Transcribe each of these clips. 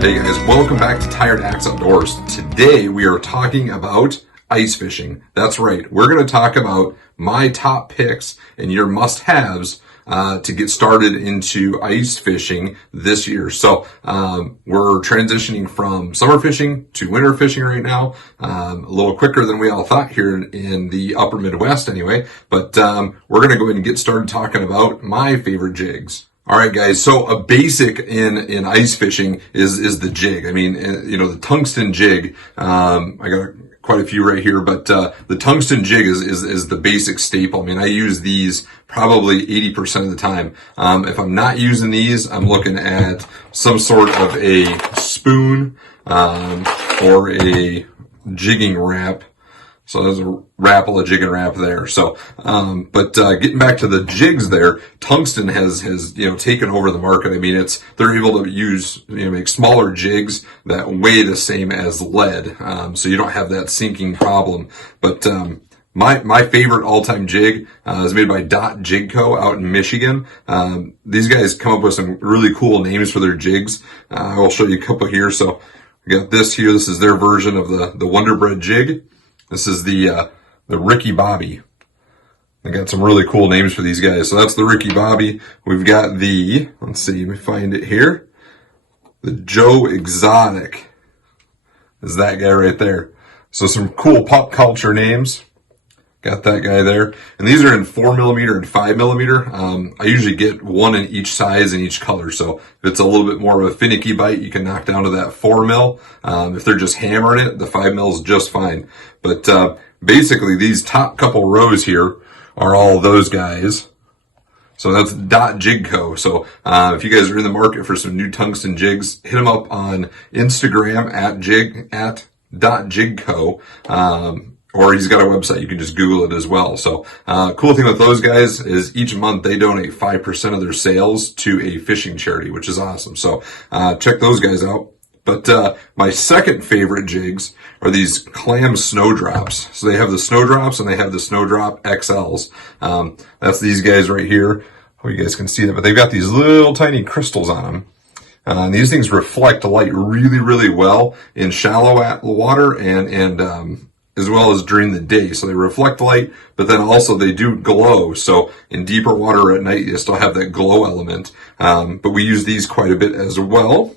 Hey guys, welcome back to Tired Axe Outdoors. Today we are talking about ice fishing. That's right, we're going to talk about my top picks and your must-haves to get started into ice fishing this year. So we're transitioning from summer fishing to winter fishing right now, a little quicker than we all thought here in the upper Midwest anyway, but we're going to go ahead and get started talking about my favorite jigs. All right, guys. So a basic in ice fishing is the jig. I mean, the tungsten jig. I got quite a few right here, but the tungsten jig is the basic staple. I mean, I use these probably 80% of the time. If I'm not using these, I'm looking at some sort of a spoon or a jigging wrap. So there's a Rapala jig and wrap there. So, but getting back to the jigs there, tungsten has taken over the market. I mean, they're able to make smaller jigs that weigh the same as lead. So you don't have that sinking problem. But, my favorite all-time jig, is made by Jig Co. out in Michigan. These guys come up with some really cool names for their jigs. I'll show you a couple here. So we got this here. This is their version of the Wonder Bread jig. This is the Ricky Bobby. They got some really cool names for these guys. So that's the Ricky Bobby. We've got let's see, let me find it here. The Joe Exotic is that guy right there. So some cool pop culture names. Got that guy there. And these are in 4mm and 5mm. I usually get one in each size and each color. So if it's a little bit more of a finicky bite, you can knock down to that 4mm. If they're just hammering it, the 5mm is just fine. But basically, these top couple rows here are all those guys. So that's Jig Co. So if you guys are in the market for some new tungsten jigs, hit them up on Instagram at Jig Co. Or he's got a website. You can just Google it as well. So, cool thing with those guys is each month they donate 5% of their sales to a fishing charity, which is awesome. So, check those guys out. But, my second favorite jigs are these clam snowdrops. So they have the snowdrops and they have the snowdrop XLs. That's these guys right here. Oh, you guys can see that, but they've got these little tiny crystals on them. And these things reflect light really, really well in shallow water and as well as during the day. So they reflect light, but then also they do glow. So in deeper water at night, you still have that glow element. But we use these quite a bit as well.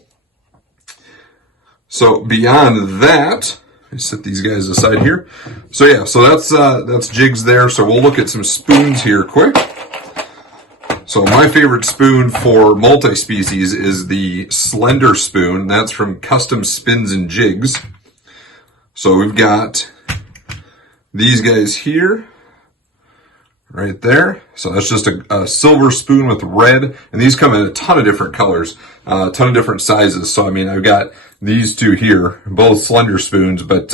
So beyond that, I set these guys aside here. So yeah, so that's jigs there. So we'll look at some spoons here quick. So my favorite spoon for multi-species is the Slender spoon. That's from Custom Spins and Jigs. So we've got these guys here, right there. So that's just a silver spoon with red, and these come in a ton of different colors, a ton of different sizes. So I mean, I've got these two here, both Slender spoons, but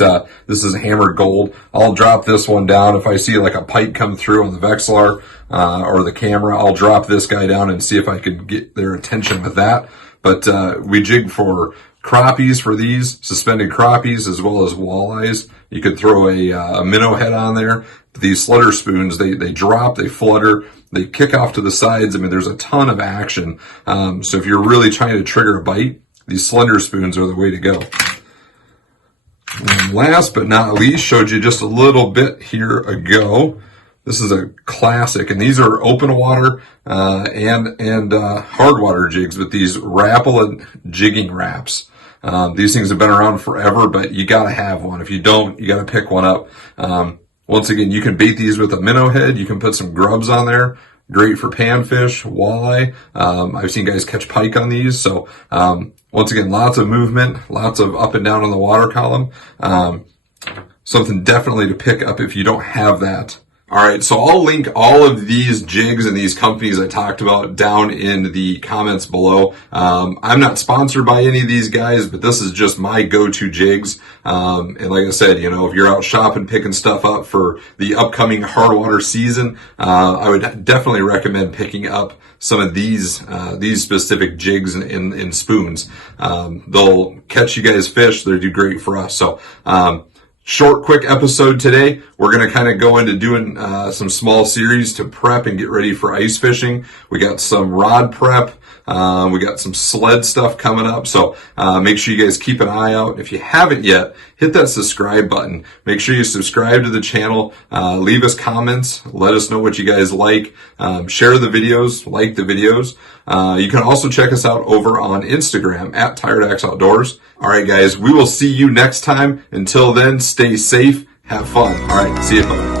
this is hammered gold. I'll drop this one down if I see like a pike come through on the Vexilar or the camera. I'll drop this guy down and see if I can get their attention with that. But we jig for crappies for these, suspended crappies, as well as walleyes. You could throw a minnow head on there. These Slender spoons, they drop, they flutter, they kick off to the sides. I mean, there's a ton of action. So if you're really trying to trigger a bite, these Slender spoons are the way to go. And last but not least, showed you just a little bit here ago. This is a classic, and these are open water and hard water jigs with these Rapala jigging wraps. These things have been around forever, but you gotta have one. If you don't, you gotta pick one up. Once again, you can bait these with a minnow head. You can put some grubs on there. Great for panfish, walleye. I've seen guys catch pike on these. So once again, lots of movement, lots of up and down on the water column. Something definitely to pick up if you don't have that. All right, so I'll link all of these jigs and these companies I talked about down in the comments below. I'm not sponsored by any of these guys, but this is just my go-to jigs. And like I said, if you're out shopping, picking stuff up for the upcoming Hardwater season, I would definitely recommend picking up some of these specific jigs and spoons. They'll catch you guys fish. They do great for us. So, Short, quick episode today. We're going to kind of go into doing some small series to prep and get ready for ice fishing. We got some rod prep. We got some sled stuff coming up. So make sure you guys keep an eye out. If you haven't yet, hit that subscribe button. Make sure you subscribe to the channel. Leave us comments. Let us know what you guys like. Share the videos. Like the videos. You can also check us out over on Instagram at Tired Axe Outdoors. All right, guys, we will see you next time. Until then, stay safe, have fun. All right, see you, folks.